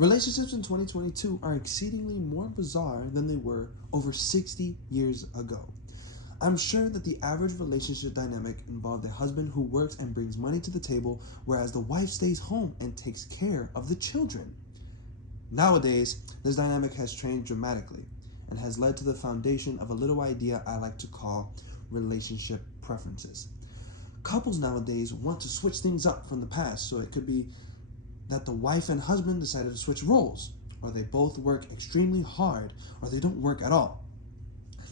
Relationships in 2022 are exceedingly more bizarre than they were over 60 years ago. I'm sure that the average relationship dynamic involved a husband who works and brings money to the table, whereas the wife stays home and takes care of the children. Nowadays, this dynamic has changed dramatically and has led to the foundation of a little idea I like to call relationship preferences. Couples nowadays want to switch things up from the past, so it could be that the wife and husband decided to switch roles, or they both work extremely hard, or they don't work at all.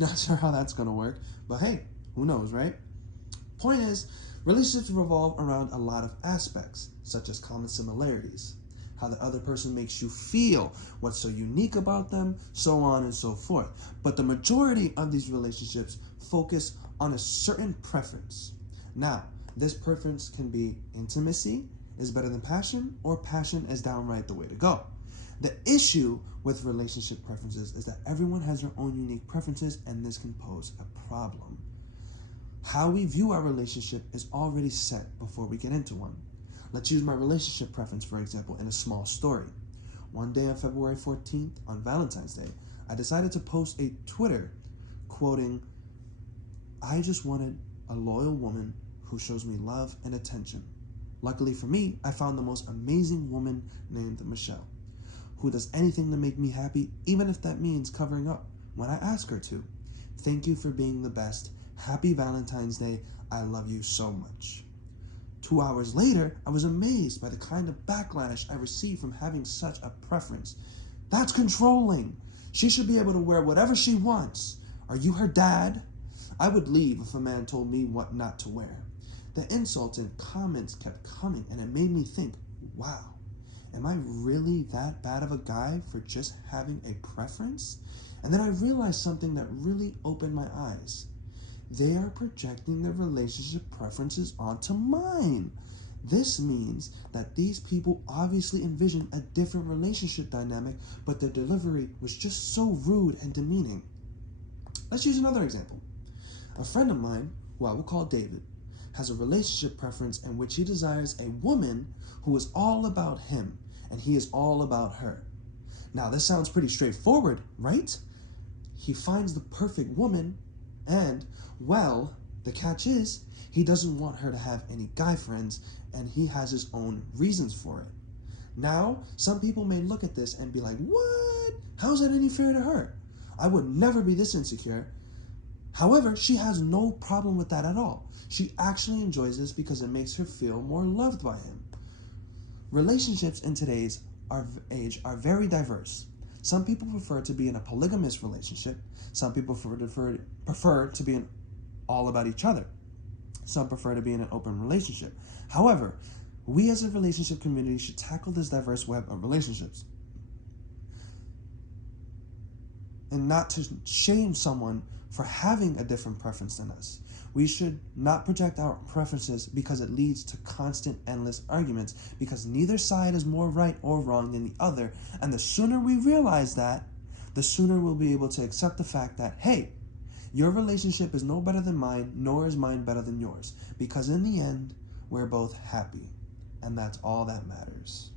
Not sure how that's going to work, but hey, who knows, right? Point is, relationships revolve around a lot of aspects, such as common similarities, how the other person makes you feel, what's so unique about them, so on and so forth. But the majority of these relationships focus on a certain preference. Now, this preference can be intimacy is better than passion, or passion is downright the way to go. The issue with relationship preferences is that everyone has their own unique preferences, and this can pose a problem. How we view our relationship is already set before we get into one. Let's use my relationship preference, for example, in a small story. One day on February 14th, on Valentine's Day, I decided to post a Twitter quoting, "I just wanted a loyal woman who shows me love and attention. Luckily for me, I found the most amazing woman named Michelle, who does anything to make me happy, even if that means covering up when I ask her to. Thank you for being the best. Happy Valentine's Day. I love you so much." 2 hours later, I was amazed by the kind of backlash I received from having such a preference. "That's controlling. She should be able to wear whatever she wants. Are you her dad?" I would leave if a man told me what not to wear. The insults and comments kept coming, and it made me think, wow, am I really that bad of a guy for just having a preference? And then I realized something that really opened my eyes. They are projecting their relationship preferences onto mine. This means that these people obviously envisioned a different relationship dynamic, but their delivery was just so rude and demeaning. Let's use another example. A friend of mine, who I will call David, has a relationship preference in which he desires a woman who is all about him, and he is all about her. Now, this sounds pretty straightforward, right? He finds the perfect woman, and, well, the catch is, he doesn't want her to have any guy friends, and he has his own reasons for it. Now, some people may look at this and be like, what? How's that any fair to her? I would never be this insecure. However, she has no problem with that at all. She actually enjoys this because it makes her feel more loved by him. Relationships in today's age are very diverse. Some people prefer to be in a polygamous relationship. Some people prefer to be in all about each other. Some prefer to be in an open relationship. However, we as a relationship community should tackle this diverse web of relationships, and not to shame someone for having a different preference than us. We should not project our preferences because it leads to constant, endless arguments, because neither side is more right or wrong than the other. And the sooner we realize that, the sooner we'll be able to accept the fact that, hey, your relationship is no better than mine, nor is mine better than yours. Because in the end, we're both happy. And that's all that matters.